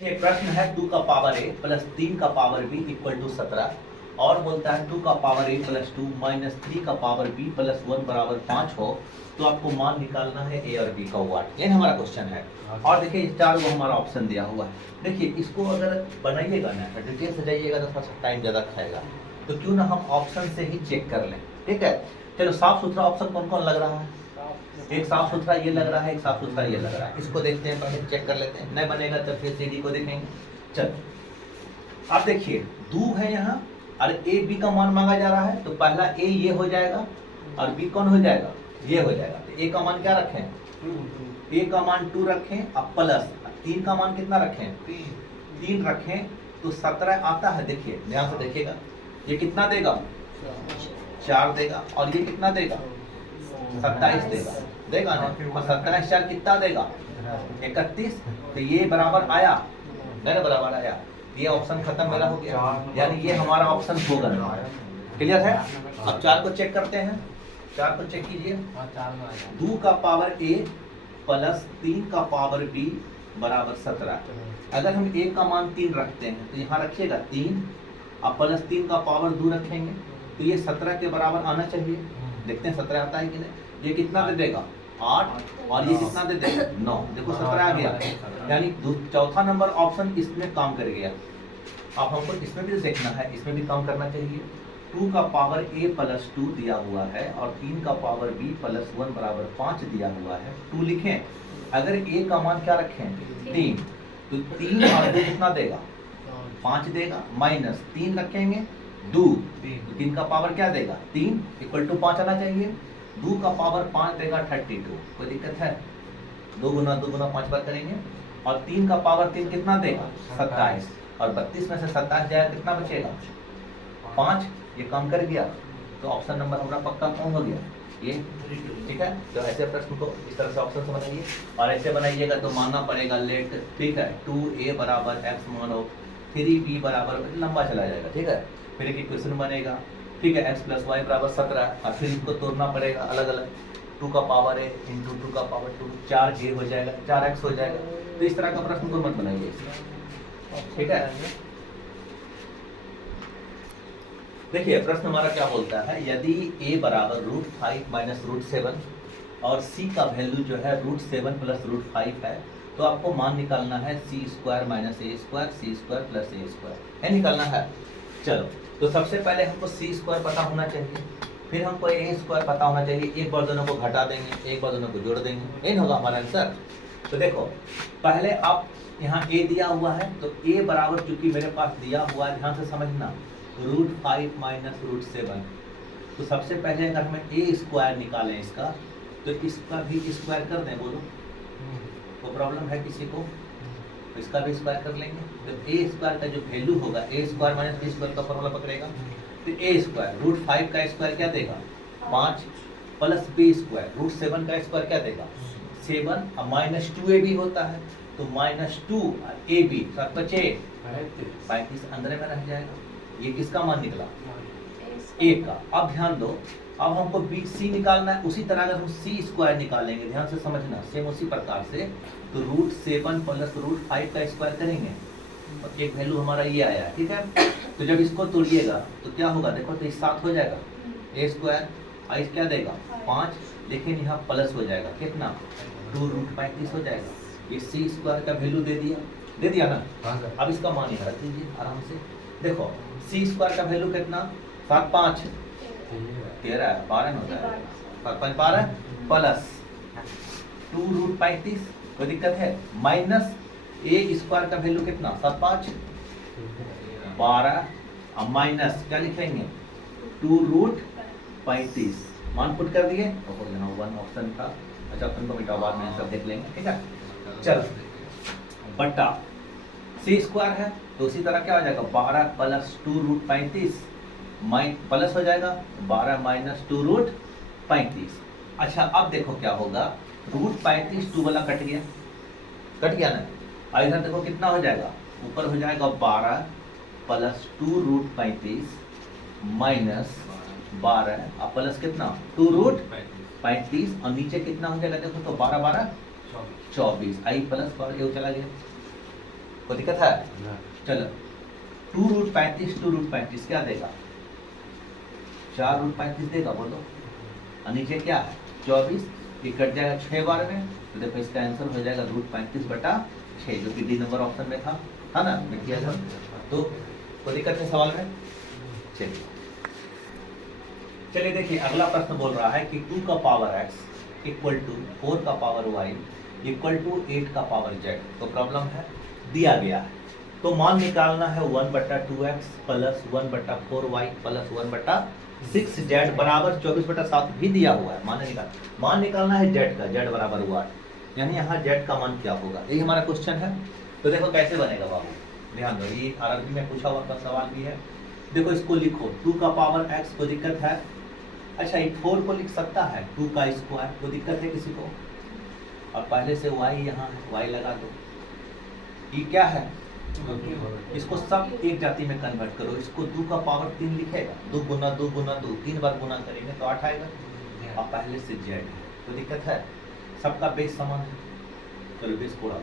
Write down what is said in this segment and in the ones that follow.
एक प्रश्न है 2 का पावर a प्लस 3 का पावर b इक्वल टू 17 और बोलता है 2 का पावर a प्लस 2 माइनस 3 का पावर b प्लस 1 बराबर 5 हो तो आपको मान निकालना है a और b का वाट। ये हमारा क्वेश्चन है। और देखिए चार वो हमारा ऑप्शन दिया हुआ है। देखिए इसको अगर बनाइएगा ना डिटेल से जाइएगा तो थोड़ा सा टाइम ज़्यादा खाएगा, तो क्यों ना हम ऑप्शन से ही चेक कर लें। ठीक है, चलो साफ सुथरा ऑप्शन कौन कौन लग रहा है? एक साफ सुथरा ये लग रहा है, एक साफ सुथरा ये लग रहा है। इसको देखते हैं, पहले चेक कर लेते हैं, नहीं बनेगा तो फिर सी डी को देखेंगे। चलो आप देखिए 2 है यहाँ और ए बी का मान मांगा जा रहा है, तो पहला ए ये हो जाएगा और बी कौन हो जाएगा? ये हो जाएगा। तो ए का मान क्या रखें? ए का मान 2 रखें और प्लस 3 का मान कितना रखें? 3 रखें तो 17 आता है। देखिए ध्यान से देखिएगा, ये कितना देगा? 4 देगा। और ये कितना देगा? 27 देगा ना। और 27 4 कितना देगा? 31। तो ये बराबर आया ना, बराबर आया। ये ऑप्शन खत्म मेरा हो गया, यानी ये हमारा ऑप्शन होगा। क्लियर है? अब 4 को चेक करते हैं। 4 को चेक कीजिए। 2 का पावर a प्लस 3 का पावर b बराबर 17। अगर हम a का मान 3 रखते हैं तो यहाँ रखिएगा 3 और प्लस 3 का पावर 2 रखेंगे तो ये 17 के बराबर आना चाहिए। देखते हैं 17 आता है कि नहीं। ये कितना दे देगा? 8। और ये कितना दे देगा? 9। देखो 17 आ गया, यानी चौथा नंबर ऑप्शन इसमें काम कर गया। अब हमको इसमें भी देखना है, इसमें भी काम करना चाहिए। 2 का पावर a प्लस 2 दिया हुआ है और 3 का पावर b प्लस 1 बराबर 5 दिया हुआ है। 2 लिखें। अगर a का मान क्या रखें? 3, तो 3 और 2 कितना देगा? 5 देगा। माइनस 3 रखेंगे 2, 3 का पावर क्या देगा? 3 इक्वल टू 5 आना चाहिए। 2 का पावर 5 देगा 32। कोई दिक्कत है? 2 गुना 2 गुना 5 बार करेंगे। और 3 का पावर 3 कितना देगा? 27। और 32 में से 27 जाएगा कितना बचेगा? 5। ये काम कर गया, तो ऑप्शन नंबर हमारा पक्का कौन हो गया? ये। ठीक है, तो ऐसे प्रश्न को इस तरह से ऑप्शन से बनाइए और ऐसे बनाइएगा तो मानना पड़ेगा लेट। ठीक है, 2a बराबर x मानो 3b बराबर, लंबा चला जाएगा। ठीक है, फिर एक इक्वेशन बनेगा। ठीक है, x प्लस वाई बराबर 17 और फिर इसको तोड़ना पड़ेगा अलग अलग। 2 का पावर a इंटू 2 का पावर 2, 4a हो जाएगा, 4x हो जाएगा। तो इस तरह का प्रश्न को मत बनाइए। ठीक है, देखिए प्रश्न हमारा क्या बोलता है, यदि a बराबर √5 माइनस √7 और c का वैल्यू जो है √7 प्लस √5 है, तो आपको मान निकालना है c² minus a² c² plus a², है निकालना है। चलो तो सबसे पहले हमको c² पता होना चाहिए, फिर हमको a² पता होना चाहिए। एक बार दोनों को घटा देंगे, एक बार दोनों को जोड़ देंगे, ये होगा हमारा आंसर। तो देखो पहले आप यहाँ a दिया हुआ है, तो a बराबर चूंकि मेरे पास दिया हुआ है, ध्यान से समझना, √5 माइनस √7। तो सबसे पहले अगर हमें a² निकालें इसका, तो इसका भी स्क्वायर कर दें। बोलो तो प्रॉब्लम है किसी को? तो इसका भी स्क्वायर कर लेंगे। तो a² का जो वैल्यू होगा, a² माइनस b² का फॉर्मूला पकड़ेगा। तो a² √5 का स्क्वायर क्या देगा? 5 प्लस b² √7 का स्क्वायर क्या देगा? 7 और माइनस 2ab होता है, तो -2 और ab 7 बचे 35 अंदर में रह जाएगा। ये किसका मान निकला? a का। अब ध्यान दो, अब हमको c निकालना है। उसी तरह अगर हम c² निकालेंगे, ध्यान से समझना, सेम उसी प्रकार से, तो √7 प्लस √5 का स्क्वायर करेंगे और एक वैल्यू हमारा ये आया। ठीक है, तो जब इसको तोड़िएगा तो क्या होगा? देखो तो 7 हो जाएगा, a² क्या देगा? 5। लेकिन यहाँ प्लस हो जाएगा, कितना? 2√35 हो जाएगा। ये c² का वैल्यू दे दिया ना। अब इसका मान यहाँ रख दीजिए आराम से। देखो c² का वैल्यू कितना? 7 5 13 12 होता है, 7 5 12 प्लस 2√35, कोई दिक्कत है? माइनस a² का वैल्यू कितना? 7 5 12 और माइनस क्या लिखेंगे? 2√35। मान पुट कर दिए, और यहाँ 1 ऑप्शन था। अच्छा ऑप्शन को मिटाओ, बाद में सब देख लेंगे। ठीक है, चल बटा c² है, तो उसी तरह क्या हो जाएगा? 12 प्लस 2√35 प्लस हो जाएगा 12 माइनस 2√35। अच्छा अब देखो क्या होगा, √35 2 वाला कट गया ना। और इधर देखो कितना हो जाएगा? ऊपर हो जाएगा 12 प्लस 2√35 माइनस 12 और प्लस कितना? 2√35 और नीचे कितना हो जाएगा? देखो तो 12 12 24 आई प्लस 12 ये चला गया। कोई दिक्कत है? चलो 2√35 क्या देगा? 4√35 देगा, बोलो। और नीचे क्या है? 24, ये कट जाएगा 6 बार में, तो देखो इसका आंसर हो जाएगा √35/6, जो कि डी नंबर ऑप्शन में था ना, मैं किया था। तो कोई दिक्कत है सवाल में? चलिए देखिए अगला प्रश्न बोल रहा है कि 2 का पावर x इक्वल टू 4 का पावर y इक्वल टू 8 का पावर z। तो प्रॉब्लम है, दिया गया है, तो मान निकालना है 1/2x plus 1/4y plus 1/6z बराबर 24/7 भी दिया हुआ है। मान निकालना है z का, z बराबर 1, यानी यहाँ z का मान क्या होगा, यही हमारा क्वेश्चन है। तो देखो कैसे बनेगा बाबू, ध्यान दो, ये आरआरबी में पूछा हुआ का सवाल भी है। देखो इसको लिखो 2 का पावर x, को दिक्कत है? अच्छा ये 4 को लिख सकता है 2 का स्क्वायर, को दिक्कत है किसी को? और पहले से y यहाँ है, y लगा दो। ये क्या है? इसको सब एक जाति में कन्वर्ट करो, इसको 2 का पावर 3 लिखेगा, 2 गुना 2 गुना 2, 3 बार गुना करेंगे तो 8 आएगा। और पहले से z है, तो दिक्कत है? सबका बेस समान है, चलो बेस को दो।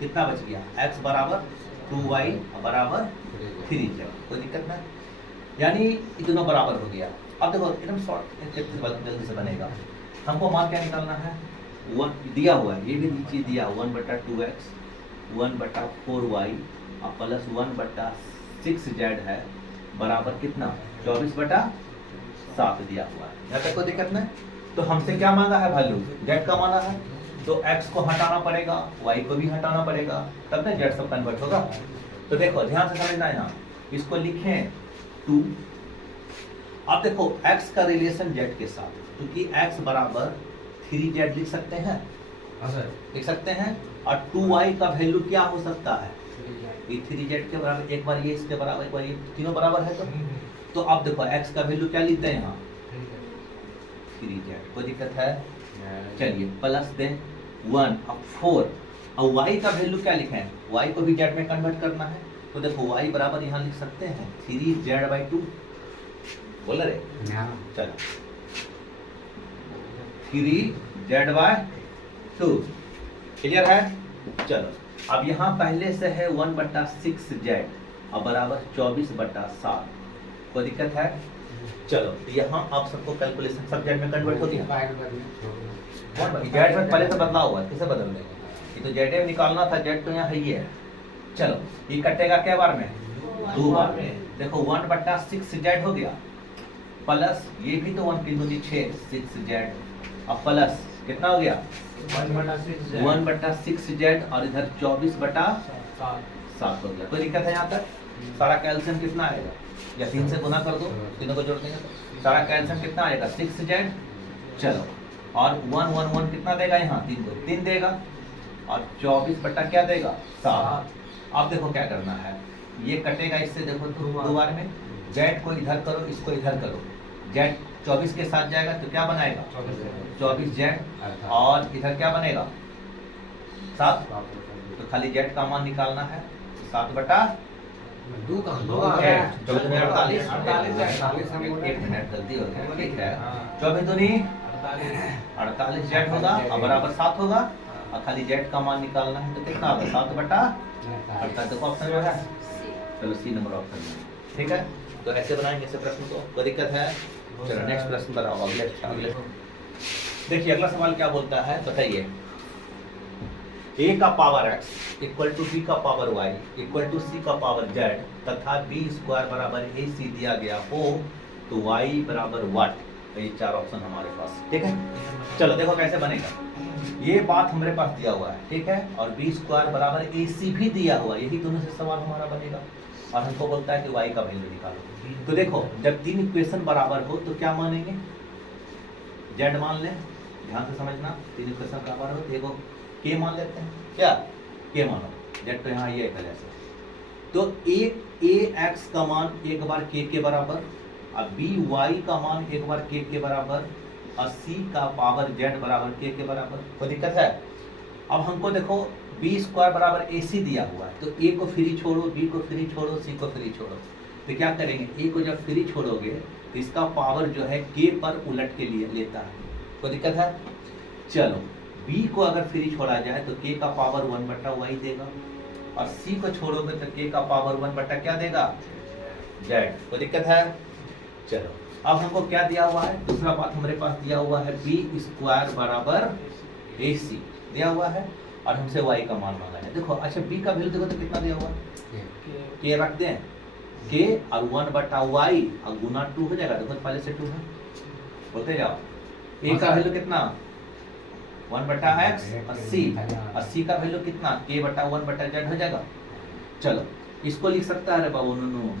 कितना बच गया? x बराबर 2y बराबर 3z, कोई दिक्कत नहीं, यानी इतना बराबर हो गया। अब देखो एकदम शॉर्ट जल्दी से बनेगा। हमको मान क्या निकालना है? 1 दिया हुआ है, ये भी चीज दिया 1/2x 1/4y और प्लस 1/6z है बराबर कितना? 24/7 दिया हुआ है। यहाँ तक कोई दिक्कत नहीं। तो हमसे क्या मांगा है वैल्यू? z का माना है, तो x को हटाना पड़ेगा, y को भी हटाना पड़ेगा, तब ना z सब कन्वर्ट होगा। तो देखो ध्यान से समझना है, यहाँ इसको लिखें 2। अब देखो x का रिलेशन z के साथ, क्योंकि x बराबर 3z लिख सकते हैं, लिख सकते हैं, और 2y का वैल्यू क्या हो सकता है? ये 3z के बराबर, एक बार ये इसके बराबर, एक बार ये, तीनों बराबर है। तो अब देखो x का वैल्यू क्या लिखते हैं यहाँ? 3z, कोई दिक्कत है? चलिए प्लस दें 1 अब 4, और y का वैल्यू क्या लिखे हैं? y को भी z में कन्वर्ट करना है, तो देखो y बराबर यहाँ लिख सकते हैं 3z/2, बोल रहे? चलो 3z/2 क्लियर है? चलो अब यहाँ पहले से है 1/6z और बराबर 24/7, कोई दिक्कत है? चलो यहाँ आप सबको कैलकुलेशन सब z में कन्वर्ट हो गया। z में पहले से बदला हुआ है, किसे बदल देंगे? ये तो z निकालना था, z तो यहाँ है ही है। चलो ये कटेगा क्या बार में? 2 बार में। देखो 1/6z हो गया, प्लस ये भी तो 1 की दूनी 6z और प्लस कितना हो गया? 1/6z और इधर 24/7 हो गया। कोई दिक्कत है यहाँ तक? सारा कैल्शियम कितना आएगा? या 3 से गुना कर दो, तीनों को जोड़ देंगे तो सारा कैल्शियम कितना आएगा? 6z। चलो और 1 1 1 कितना देगा यहाँ? 3 को 3 देगा, और 24 क्या देगा? 7। अब देखो क्या करना है, ये कटेगा इससे, देखो 2 बार में, z को इधर करो, इसको इधर करो, z 24 के साथ जाएगा तो क्या बनाएगा? 24z, और इधर क्या बनेगा? 7। तो खाली z का मान निकालना है, 7/2 का 48, एक मिनट गलती हो गई, ठीक है। 24 दूनी 48z होगा और बराबर 7 होगा, और खाली z का मान निकालना है, तो कितना होगा? 7/48। देखो ऑप्शन में है, चलो सी नंबर ऑप्शन में, ठीक है। तो ऐसे बनाएंगे इस प्रश्न को, कोई दिक्कत है? चलो नेक्स्ट प्रश्न बनाओ, अगले देखिए अगला सवाल क्या बोलता है, बताइए। a का power x equal to b का power y equal to c का पावर z तथा b स्क्वायर बराबर ac दिया गया हो तो y बराबर व्हाट? तो ये 4 ऑप्शन हमारे पास, ठीक है। चलो देखो कैसे बनेगा, ये बात हमारे पास दिया हुआ है, ठीक है, और b स्क्वायर बराबर ac भी दिया हुआ है, यही दोनों से सवाल हमारा बनेगा, और हमको बोलता है कि y का वैल्यू निकालो। तो देखो जब 3 इक्वेशन बराबर हो तो क्या मानेंगे? z मान लें, ध्यान से समझना, 3 इक्वेशन बराबर हो तो देखो k मान लेते हैं, क्या k मानो, z तो यहाँ ये है जैसे, तो a x का मान एक बार k के बराबर, और b y का मान एक बार k के बराबर, और c का पावर z बराबर k के बराबर। कोई दिक्कत है? अब हमको देखो b स्क्वायर बराबर ac दिया हुआ है, तो a को फ्री छोड़ो, b को फ्री छोड़ो, c को फ्री छोड़ो, तो क्या करेंगे? a को जब फ्री छोड़ोगे तो इसका पावर जो है k पर उलट के लिए लेता है। कोई दिक्कत है? चलो b को अगर फ्री छोड़ा जाए तो k का पावर 1/y देगा, और सी को छोड़ोगे तो के का पावर 1 बटा क्या देगा, जेड। कोई दिक्कत है? चलो अब हमको क्या दिया हुआ है, दूसरा बात हमारे पास दिया हुआ है बी स्क्वायर बराबर ए सी दिया हुआ है और हमसे वाई का मान मांगा है। देखो अच्छा बी का वैल्यू देखो तो कितना दिया हुआ है, के रख दें, के और 1 बटा वाई और गुना 2 हो जाएगा। देखो पहले से 2 है, बोलते जाओ। ए का वैल्यू कितना 1 बटा एक्स, 80 का वैल्यू कितना के बटा 1 बटा जेड हो जाएगा। चलो इसको लिख सकता है रे बाबू नूनू,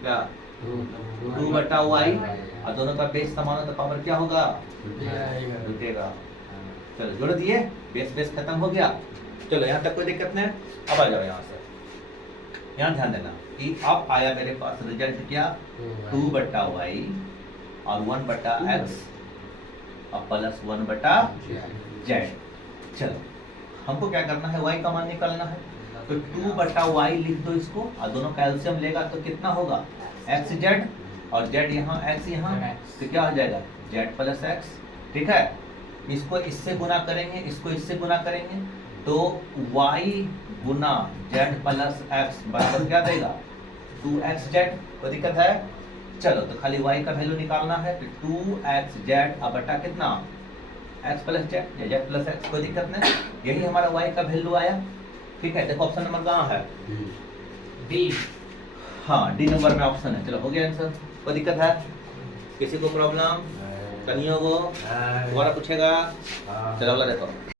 क्या 2 बटा वाई और दोनों का बेस समान हो तो पावर क्या होगा, जुटेगा। चलो जोड़ दिए, बेस खत्म हो गया। चलो यहाँ तक कोई दिक्कत नहीं। अब आ जाओ यहाँ से, यहाँ ध्यान देना कि अब आया मेरे पास रिजल्ट क्या 2 बटा वाई और 1 बटा एक्स और प्लस 1 बटा जेड। चलो हमको क्या करना है, वाई का मान निकालना है तो 2 बटा वाई लिख दो इसको और दोनों का एलसीएम लेगा तो कितना होगा एक्स जेड और जेड यहाँ एक्स यहाँ तो क्या हो जाएगा जेड प्लस एक्स। ठीक है, इसको इससे गुना करेंगे, इसको इससे गुना करेंगे तो y गुना जेड प्लस एक्स बराबर क्या देगा 2x जेड। कोई दिक्कत है? चलो तो खाली y का वैल्यू निकालना है तो 2x जेड अब बटा कितना x प्लस जेड या जेड प्लस एक्स। कोई दिक्कत नहीं, यही हमारा y का वैल्यू आया। ठीक है, देखो ऑप्शन नंबर कहाँ है, डी। हाँ डी नंबर में ऑप्शन है। चलो हो गया आंसर। कोई दिक्कत है? किसी को प्रॉब्लम कहीं हो वो दोबारा पूछेगा। चलो अगला देखो।